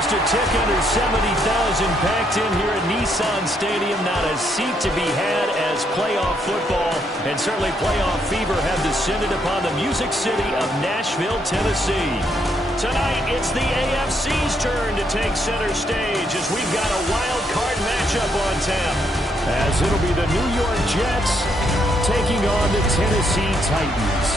just a tick under 70,000 packed in here at Nissan Stadium. Not a seat to be had as playoff football and certainly playoff fever have descended upon the Music City of Nashville, Tennessee. Tonight, it's the AFC's turn to take center stage as we've got a wild card matchup on tap. As it'll be the New York Jets taking on the Tennessee Titans.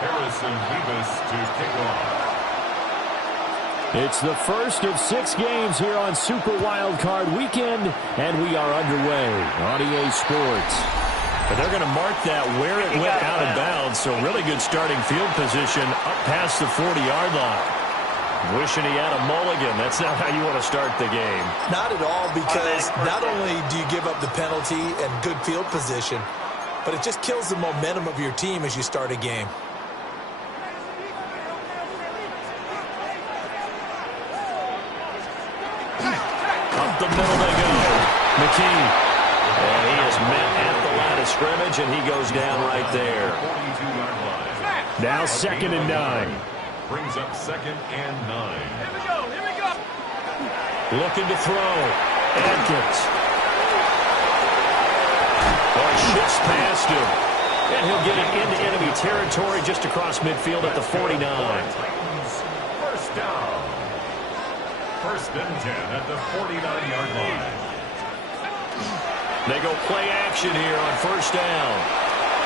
Harrison Beavis to kick off. It's the first of 6 games here on Super Wildcard Weekend, and we are underway on EA Sports. But they're going to mark that where it went out of bounds, so really good starting field position up past the 40-yard line. Wishing he had a mulligan. That's not how you want to start the game. Not at all, because not only do you give up the penalty and good field position, but it just kills the momentum of your team as you start a game. The middle they go. McKee. And he is met at the line of scrimmage, and he goes down right there. Now 2nd and 9. Brings up 2nd and 9. Here we go. Looking to throw. Adkins. Boy, shifts past him. And he'll get it into enemy territory just across midfield at the 49. First down. 1st and 10 at the 49-yard line. They go play action here on 1st down.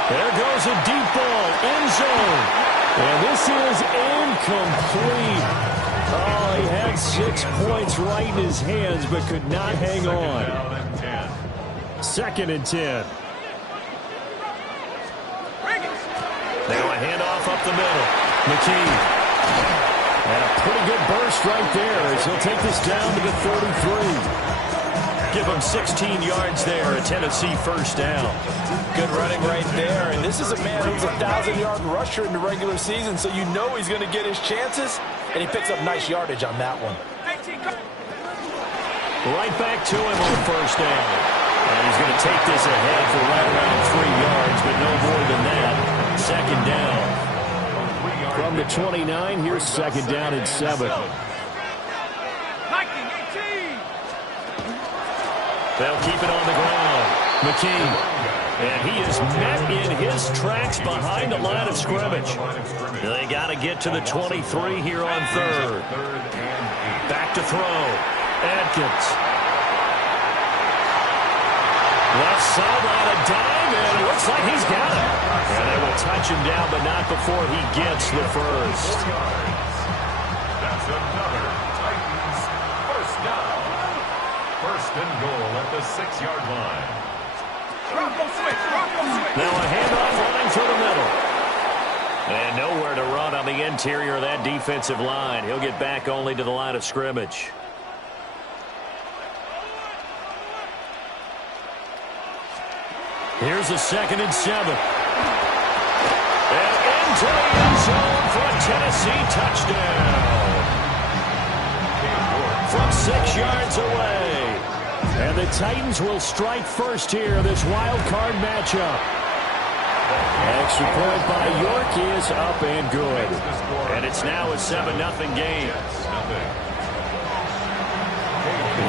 There goes a deep ball, end zone. And this is incomplete. Oh, he had 6 points right in his hands, but could not hang on. 2nd and 10. Now a handoff up the middle. McKee. And a pretty good burst right there as he'll take this down to the 33. Give him 16 yards there, a Tennessee 1st down. Good running right there. And this is a man who's a 1,000-yard rusher in the regular season, so you know he's going to get his chances, and he picks up nice yardage on that one. Right back to him on 1st down. And he's going to take this ahead for right around 3 yards, but no more than that. 2nd down. From the 29, here's 2nd down and 7. They'll keep it on the ground. McKee. And he is met in his tracks behind the line of scrimmage. They got to get to the 23 here on 3rd. Back to throw. Adkins. Left sideline, a dime, and it looks like he's got it. And they will touch him down, but not before he gets the 1st. That's another Titans 1st down. 1st and goal at the 6-yard line. Now a handoff running through the middle. And nowhere to run on the interior of that defensive line. He'll get back only to the line of scrimmage. Here's a 2nd and 7. And into the end zone for a Tennessee touchdown. From 6 yards away. And the Titans will strike first here, this wild card matchup. Extra point by York is up and good. And it's now a 7-0 game.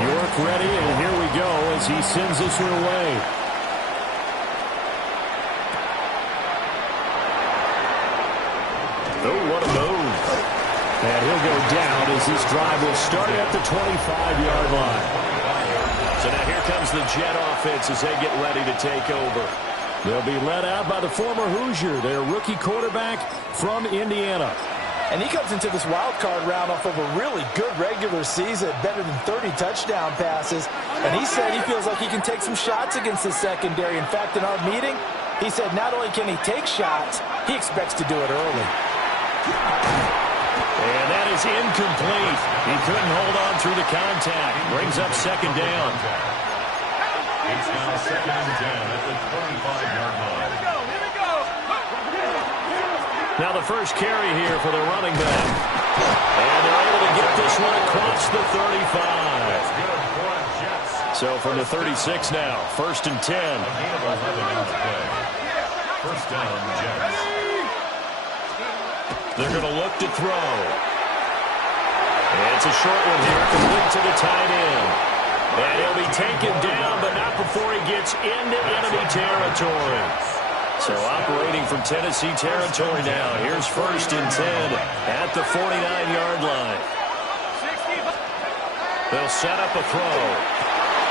York ready, and here we go as he sends this one away. Oh, what a move. And he'll go down as this drive will start at the 25-yard line. So now here comes the Jet offense as they get ready to take over. They'll be led out by the former Hoosier, their rookie quarterback from Indiana. And he comes into this wild card round off of a really good regular season, better than 30 touchdown passes. And he said he feels like he can take some shots against the secondary. In fact, in our meeting, he said not only can he take shots, he expects to do it early. And that is incomplete. He couldn't hold on through the contact. Brings up 2nd down. It's now 2nd and 10 at the 25-yard line. Here we go. Now the first carry here for the running back. And they're able to get this one across the 35. That's good for a Jets So from the 36 now, 1st and 10. A gain of 11 on the play. First down, Jets. They're going to look to throw. It's a short one here, complete to the tight end. And he'll be taken down, but not before he gets into enemy territory. So operating from Tennessee territory now. Here's 1st and 10 at the 49-yard line. They'll set up a throw.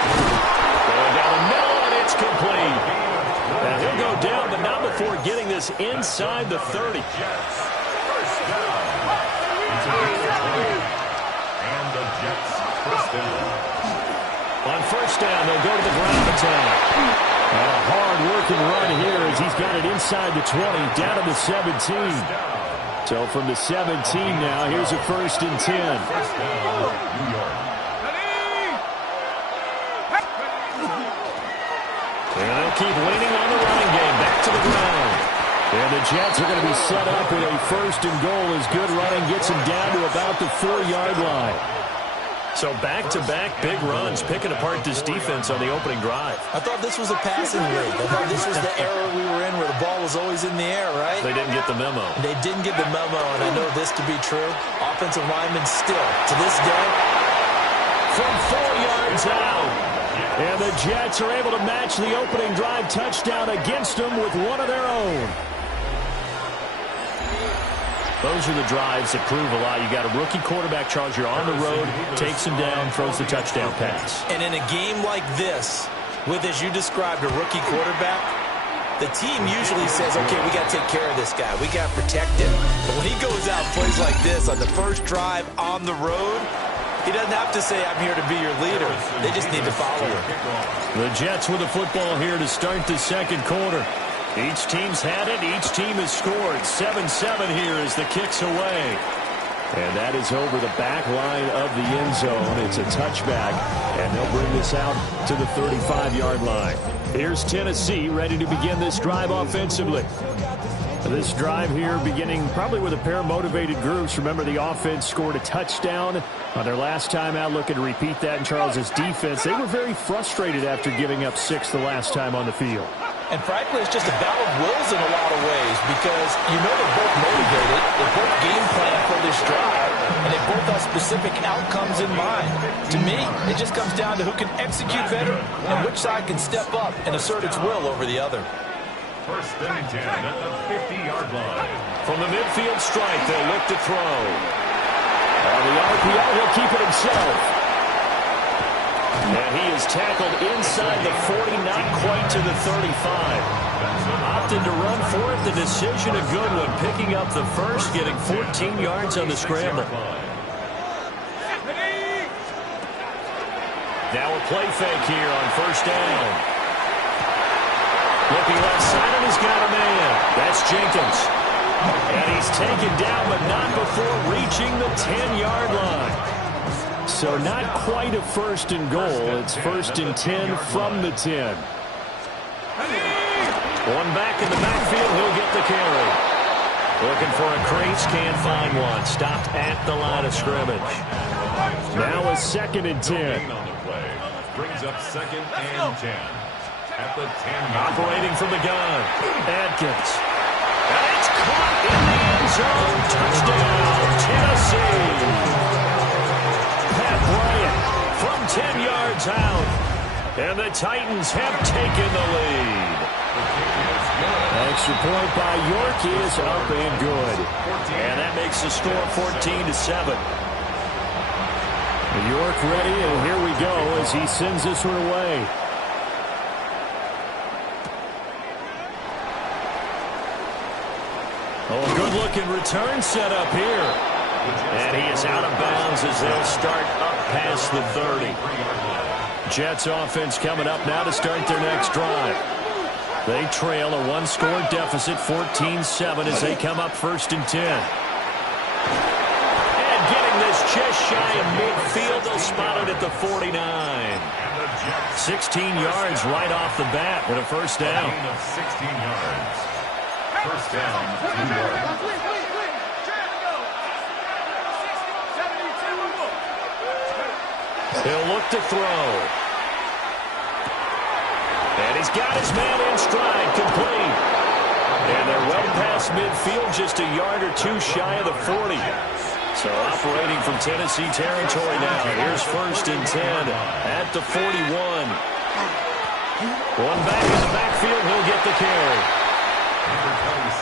Going down the middle, and it's complete. And he'll go down, but not before getting this inside the 30. First down. It's a gain of 20. And the Jets first down. On 1st down, they'll go to the ground attack. And a hard-working run here as he's got it inside the 20, down to the 17. So from the 17 now, here's a 1st and 10. First down, New York. And they'll keep leaning on the running game. Back to the ground. And the Jets are going to be set up with a 1st and goal as good running gets them down to about the 4-yard line. So back-to-back big runs, picking apart this defense on the opening drive. I thought this was a passing league. I thought this was the era we were in where the ball was always in the air, right? They didn't get the memo. They didn't get the memo, and I know this to be true. Offensive linemen still, to this day. From 4 yards out. And the Jets are able to match the opening drive touchdown against them with one of their own. Those are the drives that prove a lot. You got a rookie quarterback, Charles. You're on the road, takes him down, throws the touchdown pass. And in a game like this, with, as you described, a rookie quarterback, the team usually says, okay, we got to take care of this guy. We got to protect him. But when he goes out and plays like this on the first drive on the road, he doesn't have to say, I'm here to be your leader. They just need to follow him. The Jets with the football here to start the second quarter. Each team's had it. Each team has scored. 7-7 here as the kick's away. And that is over the back line of the end zone. It's a touchback, and they'll bring this out to the 35-yard line. Here's Tennessee ready to begin this drive offensively. This drive here beginning probably with a pair of motivated groups. Remember, the offense scored a touchdown on their last time out. Looking to repeat that in Charles's defense. They were very frustrated after giving up 6 the last time on the field. And frankly, it's just a battle of wills in a lot of ways because you know they're both motivated. They both game plan for this drive, and they both have specific outcomes in mind. To me, it just comes down to who can execute better and which side can step up and assert its will over the other. First and 10 at the 50-yard line. From the midfield strike, they'll look to throw. On the RPO, he'll keep it himself. And he is tackled inside the 40, not quite to the 35. Opted to run for it. The decision, a good one. Picking up the first, getting 14 yards on the scramble. Now a play fake here on 1st down. Looking left side, and he's got a man. That's Jenkins. And he's taken down, but not before reaching the 10-yard line. So not quite a 1st and goal. It's 1st and 10 from the 10. One back in the backfield. He'll get the carry. Looking for a crease. Can't find one. Stopped at the line of scrimmage. Now a 2nd and 10. On the play. Brings up 2nd and 10. At the 10. Operating from the gun. Adkins. And it's caught in the end zone. Touchdown, Tennessee. Pat Bryant from 10 yards out. And the Titans have taken the lead. Extra point by York is up and good. And that makes the score 14-7. York ready, and here we go as he sends this one away. Oh, good-looking return set up here. And he is out of bounds as they'll start up past the 30. Jets offense coming up now to start their next drive. They trail a one-score deficit, 14-7, as they come up 1st and 10. And getting this just shy of midfield, they'll spot it at the 49. 16 yards right off the bat with a 1st down. 16 yards. 1st down, New York. He'll look to throw. And he's got his man in stride, complete. And they're well past midfield, just a yard or two shy of the 40. So operating from Tennessee territory now. Here's 1st and 10 at the 41. One back in the backfield, he'll get the carry.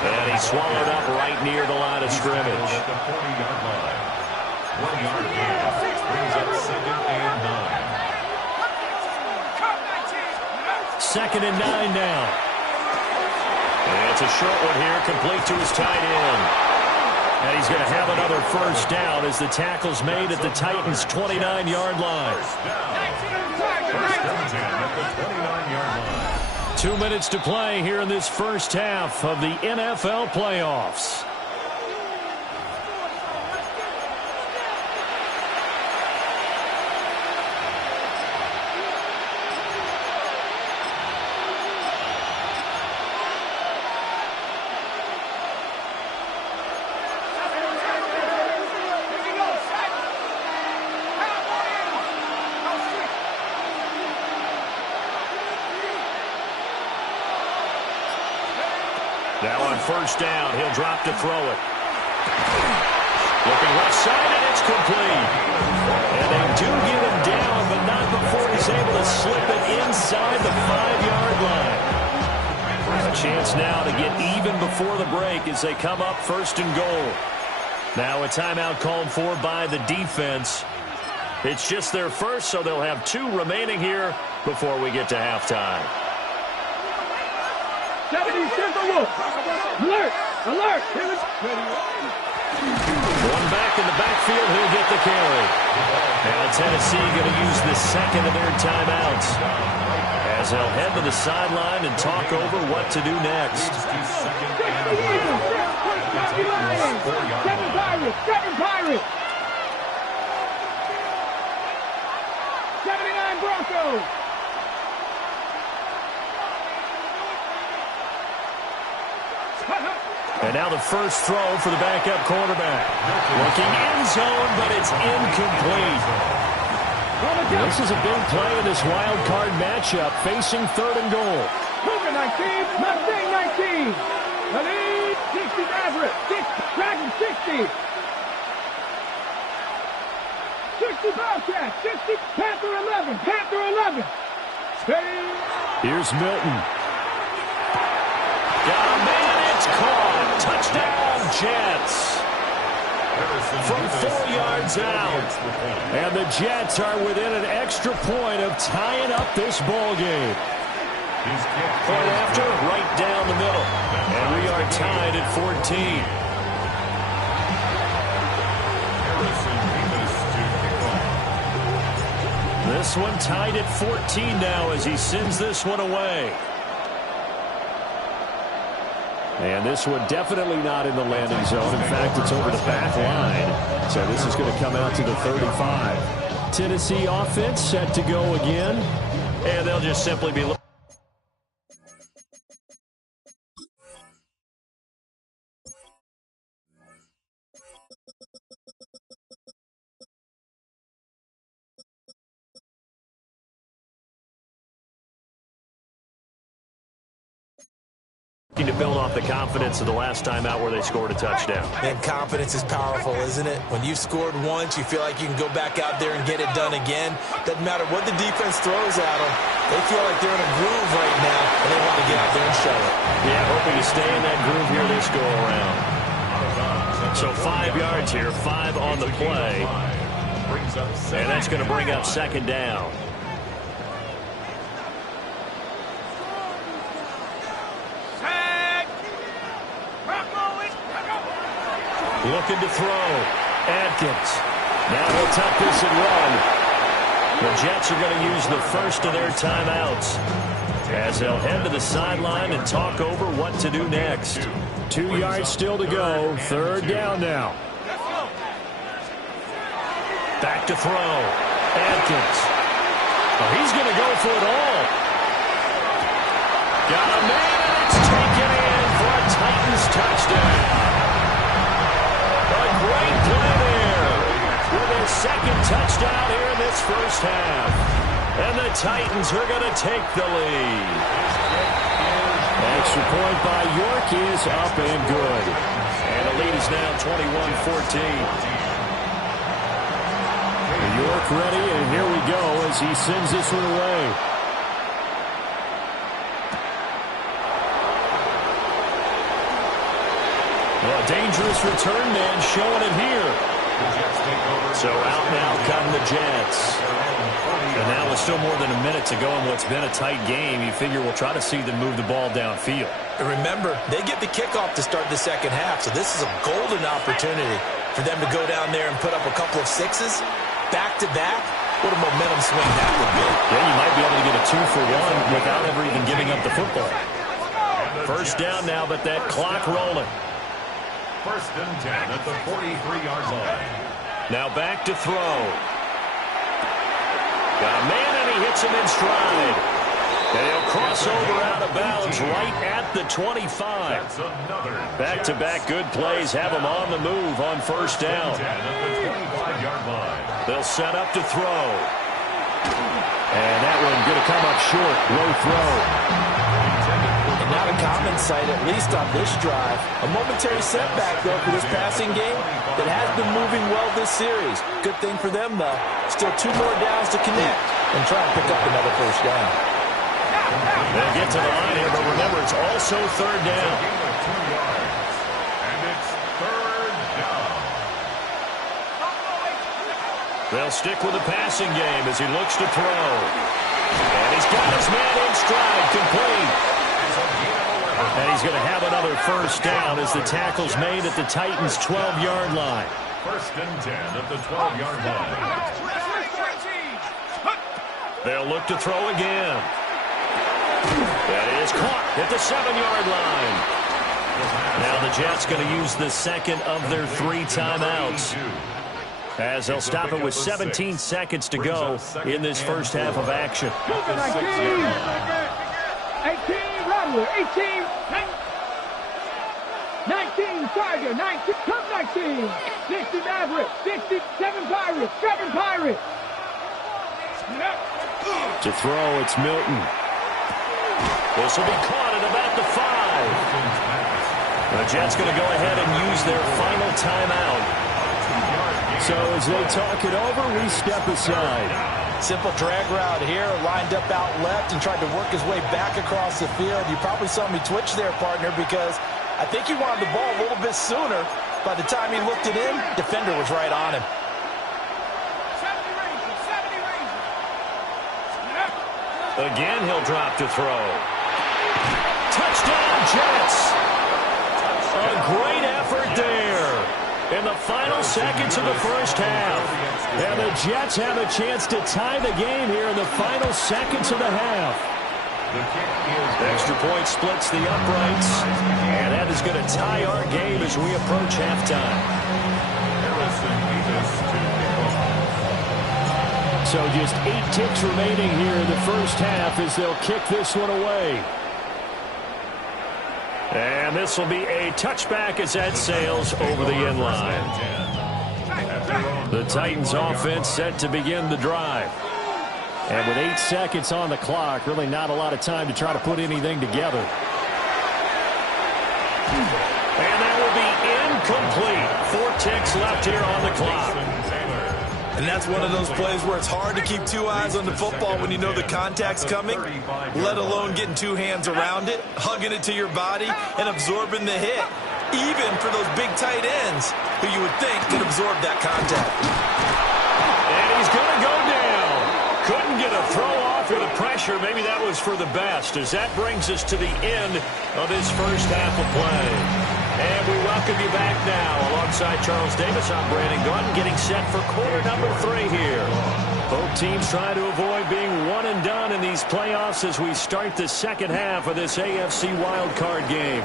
And he's swallowed up right near the line of scrimmage. At the 40-yard line. 1-yard gain brings up 2nd and 9. 2nd and 9 now. And it's a short one here, complete to his tight end. And he's going to have another 1st down as the tackle's made at the Titans' 29-yard line. 1st and 10 at the 29-yard line. 2 minutes to play here in this first half of the NFL playoffs. Now on 1st down, he'll drop to throw it. Looking left side, and it's complete. And they do get him down, but not before he's able to slip it inside the 5-yard line. A chance now to get even before the break as they come up 1st and goal. Now a timeout called for by the defense. It's just their first, so they'll have 2 remaining here before we get to halftime. 70 Timberwolves. Alert! Alert! One back in the backfield, he'll get the carry. Now Tennessee going to use the 2nd of their timeouts as they'll head to the sideline and talk over what to do next. 7 Pirates! 79 Broncos! And now the first throw for the backup quarterback. Looking end zone, but it's incomplete. This is a big play in this wild card matchup, facing 3rd and goal. Cougar 19, Mustang 19. The lead, 60 Everett, 6, Dragon 60. 60 Bobcat, 60, Panther 11, Panther 11. Here's Milton. Got a man, it's caught. Touchdown, Jets. From 4 yards out. And the Jets are within an extra point of tying up this ball game. Point after, right down the middle. And we are tied at 14. This one tied at 14 now as he sends this one away. And this one definitely not in the landing zone. In fact, it's over the back line. So this is going to come out to the 35. Tennessee offense set to go again. And they'll just simply be looking. To build off the confidence of the last time out where they scored a touchdown. And confidence is powerful, isn't it? When you've scored once, you feel like you can go back out there and get it done again. Doesn't matter what the defense throws at them. They feel like they're in a groove right now, and they want to get out there and show it. Yeah, hoping to stay in that groove here this go-around. So 5 yards here, 5 on the play. And that's going to bring up 2nd down. Looking to throw. Adkins. Now he'll tuck this and run. The Jets are going to use the first of their timeouts as they'll head to the sideline and talk over what to do next. 2 yards still to go. 3rd down now. Back to throw. Adkins. Oh, he's going to go for it all. Got a man, and it's taken in for a Titans touchdown. Great play there with their 2nd touchdown here in this first half. And the Titans are going to take the lead. Extra point by York is up and good. And the lead is now 21-14. York ready, and here we go as he sends this one away. Well, a dangerous return man showing it here. So out now come the Jets. And now with still more than a minute to go in what's been a tight game, you figure we'll try to see them move the ball downfield. And remember, they get the kickoff to start the second half, so this is a golden opportunity for them to go down there and put up a couple of sixes. Back-to-back, what a momentum swing that would be. Yeah, you might be able to get a 2-for-1 without ever even giving up the football. First down now, but that clock rolling. First and 10 at the 43-yard line. Now back to throw. Got a man, and he hits him in stride. And he'll cross over out of bounds right at the 25. Back-to-back good plays have him on the move on first down. They'll set up to throw. And that one going to come up short. Low throw. And not a common sight, at least on this drive. A momentary setback, though, for this passing game that has been moving well this series. Good thing for them, though. Still 2 more downs to connect and try and pick up another first down. They'll get to the line here, but remember, it's also third down. And it's third down. They'll stick with the passing game as he looks to throw. And he's got his man in stride, complete. And he's going to have another first down as the tackle's made at the Titans' 12-yard line. First and 10 at the 12-yard line. They'll look to throw again. That is caught at the 7-yard line. Now the Jets going to use the second of their 3 timeouts, as they'll stop it with 17 seconds to go in this first half of action. 18, Rattler, 18, 19, Tiger, 19, come 19, 60 Maverick, 67 Pirates, 7 Pirates. To throw, it's Milton. This will be caught at about the 5. The Jets going to go ahead and use their final timeout. So as they talk it over, we step aside. Simple drag route here, lined up out left and tried to work his way back across the field. You probably saw me twitch there, partner, because I think he wanted the ball a little bit sooner. By the time he looked it in, defender was right on him. Again, he'll drop to throw. Touchdown, Jets! A great effort there in the final seconds of the first half. And the Jets have a chance to tie the game here in the final seconds of the half. Extra point splits the uprights, and that is going to tie our game as we approach halftime. So just 8 ticks remaining here in the first half as they'll kick this one away. And this will be a touchback as that sails over the end line. The Titans offense set to begin the drive. And with 8 seconds on the clock, really not a lot of time to try to put anything together. And that will be incomplete. 4 ticks left here on the clock. And that's one of those plays where it's hard to keep 2 eyes on the football when you know the contact's coming, let alone getting 2 hands around it, hugging it to your body, and absorbing the hit, even for those big tight ends who you would think could absorb that contact. And he's going to go down. Couldn't get a throw off with the pressure. Maybe that was for the best, as that brings us to the end of this first half of play. And we welcome you back now. Alongside Charles Davis, I'm Brandon Gaudin, getting set for quarter number 3 here. Both teams trying to avoid being one and done in these playoffs as we start the second half of this AFC wildcard game.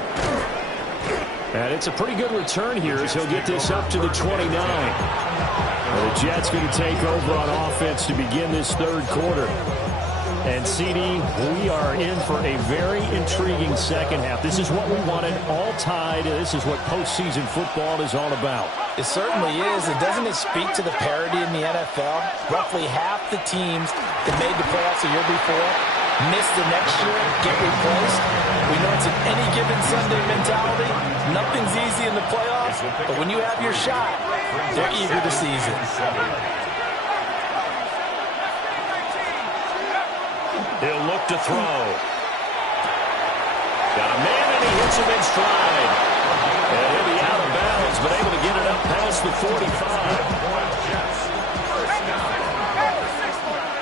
And it's a pretty good return here as he'll get this up to the 29. The Jets going to take over on offense to begin this third quarter. And, CD, we are in for a very intriguing second half. This is what we wanted, all tied. This is what postseason football is all about. It certainly is. And doesn't it speak to the parity in the NFL? Roughly half the teams that made the playoffs the year before miss the next year, get replaced. We know it's an any given Sunday mentality. Nothing's easy in the playoffs, but when you have your shot, they're eager to seize it. He'll look to throw. Got a man, and he hits him in stride. And he'll be out of bounds, but able to get it up past the 45.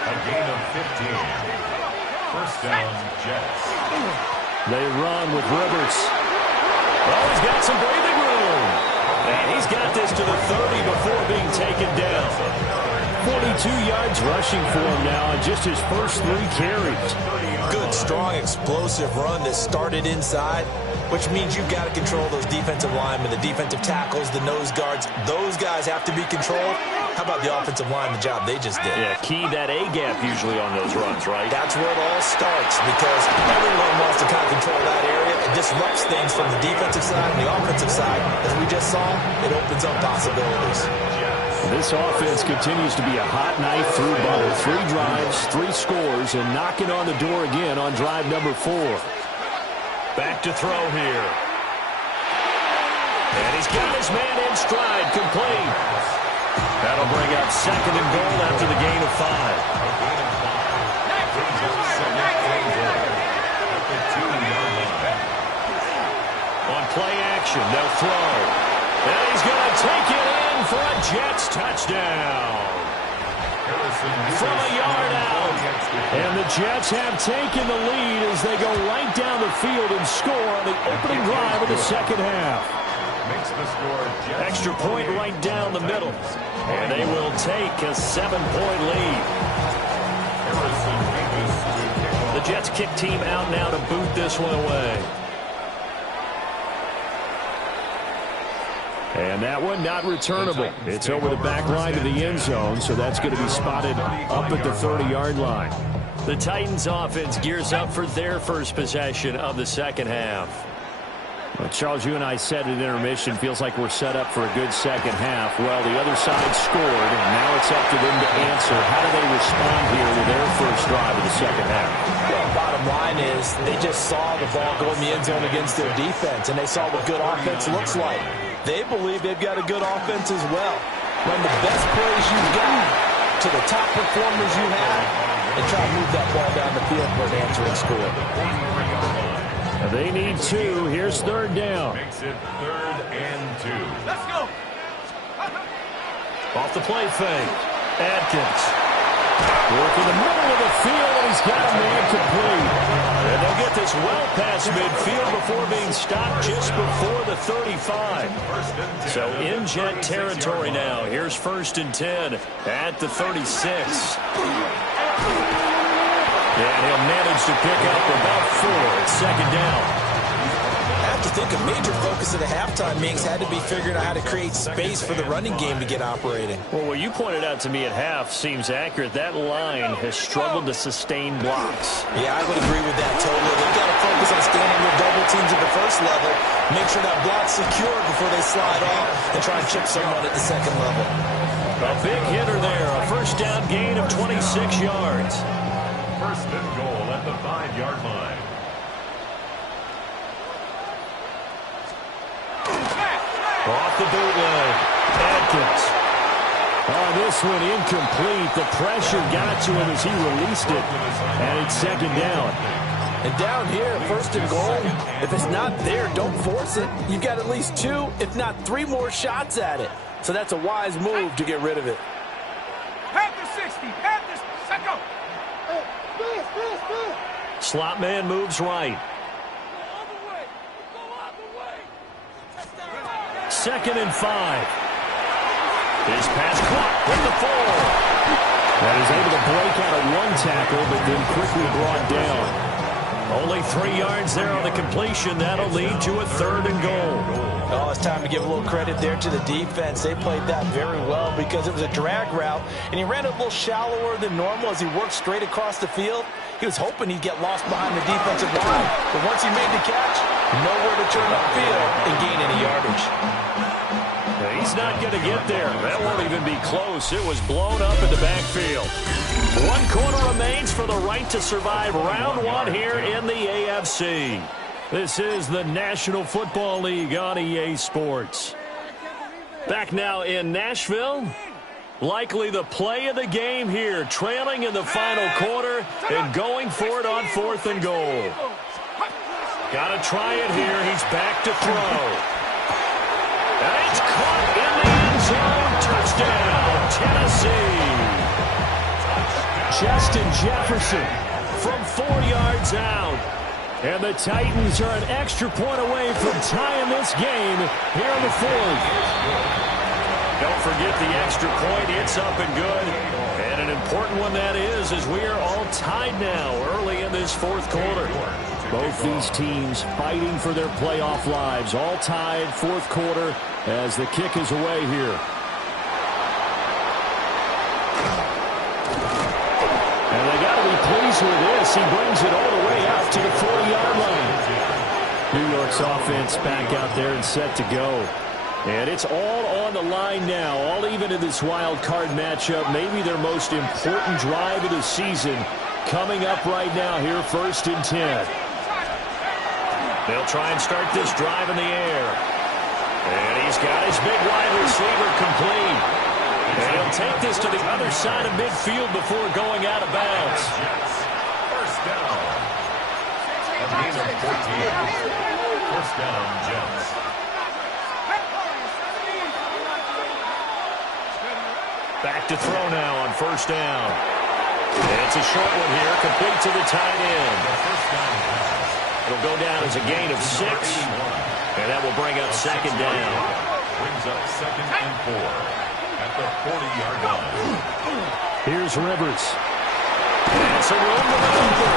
A gain of 15. First down, Jets. They run with Rivers. Oh, he's got some breathing room. And he's got this to the 30 before being taken down. 42 yards rushing for him now in just his first 3 carries. Good, strong, explosive run that started inside, which means you've got to control those defensive linemen, the defensive tackles, the nose guards. Those guys have to be controlled. How about the offensive line, the job they just did? Yeah, key that A-gap usually on those runs, right? That's where it all starts, because everyone wants to kind of control that area. It disrupts things from the defensive side and the offensive side. As we just saw, it opens up possibilities. This offense continues to be a hot knife through butter. 3 drives, 3 scores, and knocking on the door again on drive number 4. Back to throw here. And he's got his man in stride, complete. That'll bring up 2nd and goal after the gain of 5. On play action, they'll throw. And he's going to take it in for a Jets touchdown. From a yard out. And the Jets have taken the lead as they go right down the field and score on the opening drive of the second half. Extra point right down the middle. And they will take a 7-point lead. The Jets kick team out now to boot this one away. And that one not returnable. It's over the back line to the end zone, so that's going to be spotted up at the 30-yard line. The Titans offense gears up for their first possession of the second half. Well, Charles, you and I said at intermission, feels like we're set up for a good second half. Well, the other side scored, and now it's up to them to answer. How do they respond here to their first drive of the second half? Well, bottom line is they just saw the ball go in the end zone against their defense, and they saw what good offense looks like. They believe they've got a good offense as well. Run the best plays you've got to the top performers you have, and try to move that ball down the field for an answering score. They need 2. Here's 3rd down. Makes it 3rd and 2. Let's go. Off the play fake. Adkins. Working the middle of the field, and he's got a man complete. And they'll get this well past midfield before being stopped just before the 35. So in Jet territory now. Here's 1st and 10 at the 36. And he'll manage to pick up about 4 at 2nd down. I have to think a major focus of the halftime meetings had to be figuring out how to create space for the running game to get operating. Well, what you pointed out to me at half seems accurate. That line has struggled to sustain blocks. Yeah, I would agree with that totally. They've got to focus on standing with double teams at the first level, make sure that block's secure before they slide off, and try and chip someone at the second level. A big hitter there, a first down gain of 26 yards. First and goal at the 5-yard line. Off the bootleg. Adkins. Oh, this one incomplete. The pressure got to him as he released it. And it's 2nd down. And down here, 1st and goal, if it's not there, don't force it. You've got at least 2, if not 3 more shots at it. So that's a wise move to get rid of it. Panthers 60. Panthers. Let's go. Slot man moves right. 2nd and 5. His pass caught with the 4. That is able to break out of 1 tackle, but then quickly brought down. Only 3 yards there on the completion. That'll lead to a 3rd and goal. Oh, it's time to give a little credit there to the defense. They played that very well because it was a drag route, and he ran it a little shallower than normal as he worked straight across the field. He was hoping he'd get lost behind the defensive line, but once he made the catch, nowhere to turn upfield and gain any yardage. He's not going to get there. That won't even be close. It was blown up in the backfield. 1 quarter remains for the right to survive round 1 here in the AFC. This is the National Football League on EA Sports. Back now in Nashville. Likely the play of the game here, trailing in the final quarter and going for it on 4th and goal. Got to try it here. He's back to throw. And it's caught in the end zone. Touchdown, Tennessee. Justin Jefferson from 4 yards out. And the Titans are an extra point away from tying this game here in the 4th. Don't forget the extra point. It's up and good. And an important one that is, as we are all tied now early in this 4th quarter. Both these teams fighting for their playoff lives. All tied 4th quarter as the kick is away here. And they got to be pleased with this. He brings it all the way out to the 40-yard line. New York's offense back out there and set to go. And it's all on the line now, all even in this wild card matchup. Maybe their most important drive of the season coming up right now here, 1st and 10. They'll try and start this drive in the air. And he's got his big wide receiver complete. And he'll take this to the other side of midfield before going out of bounds. First down. A gain of 14. First down, Jets. Back to throw now on 1st down. It's a short one here, complete to the tight end. It'll go down as a gain of 6, and that will bring up 2nd down. Brings up 2nd and 4 at the 40-yard line. Here's Rivers. And it's a run to the number.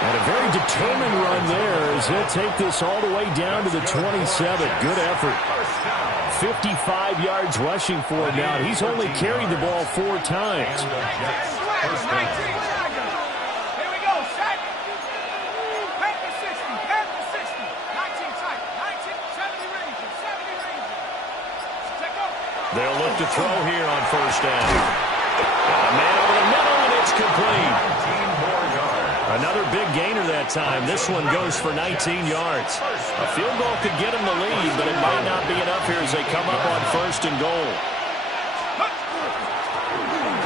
And a very determined run there as he'll take this all the way down to the 27. Good effort. 55 yards rushing for him now. He's only carried the ball 4 times. Here we go, set. Head to 60, head to 60. 19 tight, 19, 70 ranges, 70 ranges. Check up. They'll look to throw here on 1st down. Got a man over the middle, and it's complete. 19 more yards. Another big gainer that time. This one goes for 19 yards. A field goal could get him the lead, but it might not be enough here as they come up on 1st and goal.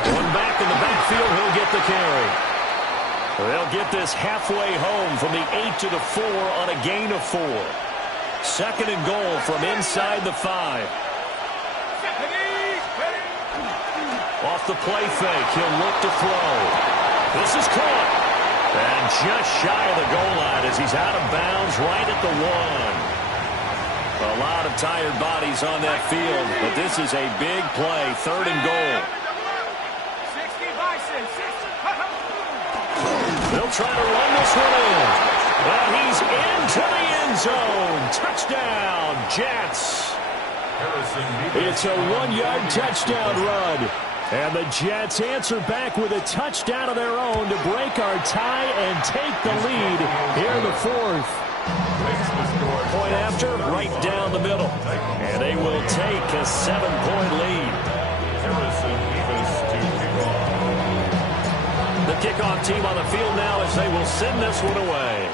One back in the backfield, he'll get the carry. They'll get this halfway home from the 8 to the 4 on a gain of 4. 2nd and goal from inside the 5. Off the play fake, he'll look to throw. This is caught. And just shy of the goal line as he's out of bounds right at the 1. A lot of tired bodies on that field, but this is a big play, 3rd and goal. 60 by 6. They'll try to run this one in. But he's into the end zone. Touchdown, Jets. It's a 1-yard touchdown run. And the Jets answer back with a touchdown of their own to break our tie and take the lead here in the 4th. Point after, right down the middle. And they will take a 7-point lead. The kickoff team on the field now as they will send this one away.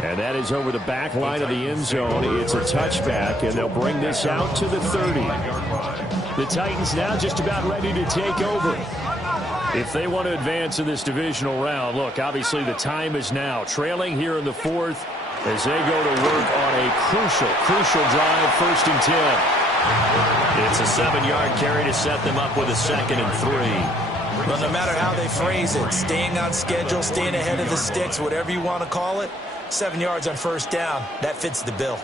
And that is over the back line of the end zone. It's a touchback, and they'll bring this out to the 30. The Titans now just about ready to take over. If they want to advance in this divisional round, look, obviously the time is now. Trailing here in the 4th as they go to work on a crucial drive, 1st and 10. It's a 7-yard carry to set them up with a 2nd and 3. Well, no matter how they phrase it, staying on schedule, staying ahead of the sticks, whatever you want to call it, 7 yards on 1st down. That fits the bill.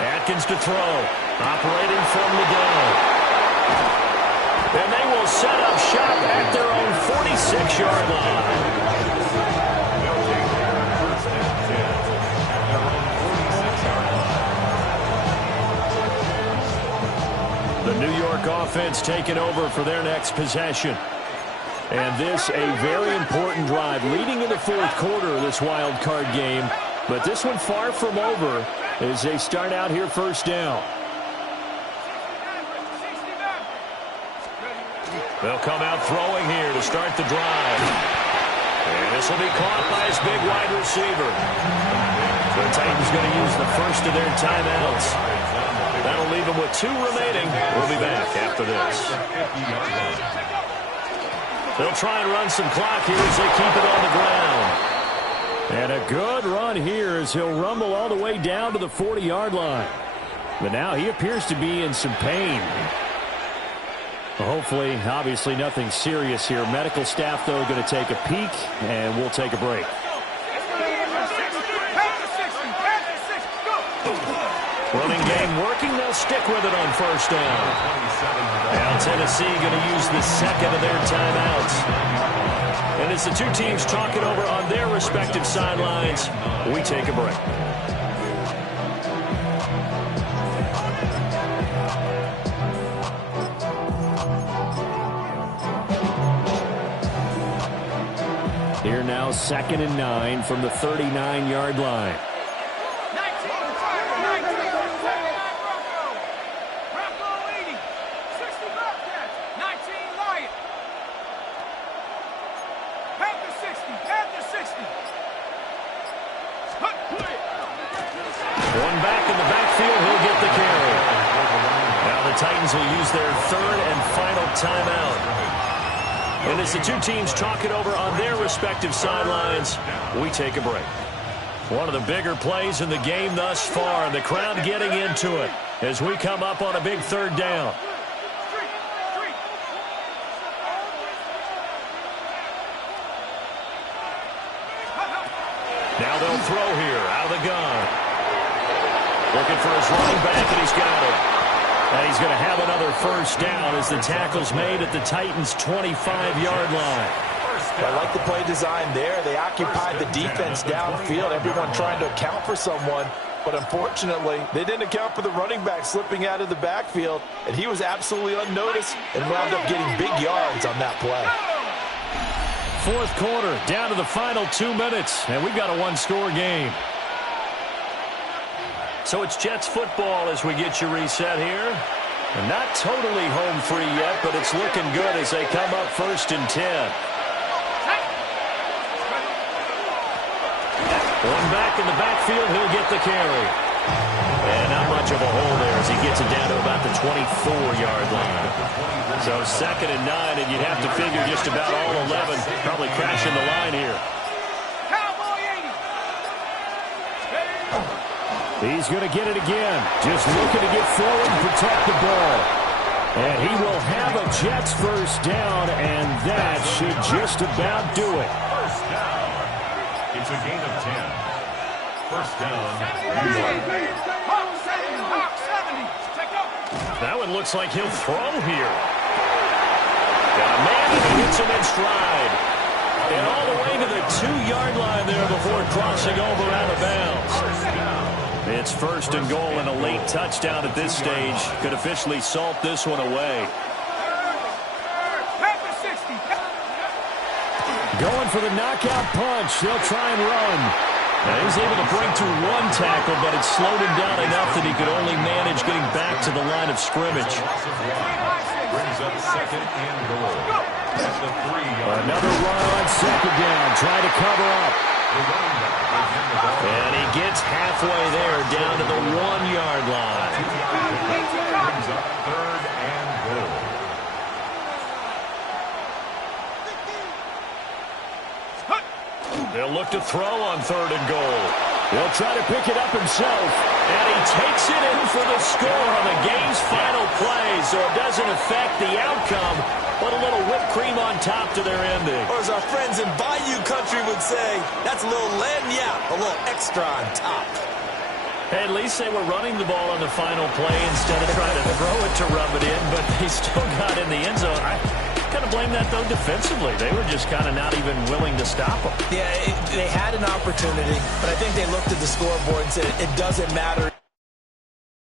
Atkins to throw. Operating from the gun. And they will set up shop at their own 46-yard line. York offense taking over for their next possession. And this a very important drive leading in the fourth quarter of this wild card game. But this one far from over as they start out here first down. They'll come out throwing here to start the drive. And this will be caught by his big wide receiver. The Titans going to use the first of their timeouts. That'll leave them with 2 remaining. We'll be back after this. They'll try and run some clock here as they keep it on the ground. And a good run here as he'll rumble all the way down to the 40-yard line. But now he appears to be in some pain. Hopefully, obviously nothing serious here. Medical staff, though, going to take a peek, and we'll take a break. Running game working. They'll stick with it on first down. Now Tennessee going to use the second of their timeouts. And as the two teams talk it over on their respective sidelines, we take a break. Here now 2nd and 9 from the 39-yard line. Titans will use their 3rd and final timeout. And as the two teams talk it over on their respective sidelines, we take a break. One of the bigger plays in the game thus far, and the crowd getting into it as we come up on a big 3rd down. Now they'll throw here out of the gun. Looking for his running back, and he's got it. And he's going to have another first down as the tackle's made at the Titans' 25-yard line. I like the play design there. They occupied the defense downfield, everyone trying to account for someone. But unfortunately, they didn't account for the running back slipping out of the backfield, and he was absolutely unnoticed and wound up getting big yards on that play. Fourth quarter, down to the final 2 minutes, and we've got a one-score game. So it's Jets football as we get you reset here. And not totally home free yet, but it's looking good as they come up 1st and 10. One back in the backfield, he'll get the carry. And not much of a hole there as he gets it down to about the 24-yard line. So 2nd and 9, and you'd have to figure just about all 11 probably crashing the line here. He's going to get it again. Just looking to get forward and protect the ball. And he will have a Jets first down, and that should just about do it. First down. It's a gain of 10. First down. That one looks like he'll throw here. Got a man who hits him in stride. And all the way to the 2-yard line there before crossing over out of bounds. It's 1st and goal, and a late touchdown at this stage could officially salt this one away. Going for the knockout punch. They'll try and run. Now he's able to break through 1 tackle, but it slowed him down enough that he could only manage getting back to the line of scrimmage. Brings up 2nd and goal. At the 3-yard line. Another run on 2nd down, trying to cover up. And he gets halfway there, down to the 1-yard line. Brings up 3rd and goal. They'll look to throw on 3rd and goal. He'll try to pick it up himself, and he takes it in for the score on the game's final play, so it doesn't affect the outcome, but a little whipped cream on top to their ending. Or as our friends in Bayou Country would say, that's a little lagniappe, a little extra on top. Hey, at least they were running the ball on the final play instead of trying to throw it to rub it in, but they still got in the end zone. I kind of blame that, though, defensively. They were just kind of not even willing to stop them. Yeah, they had an opportunity, but I think they looked at the scoreboard and said, it doesn't matter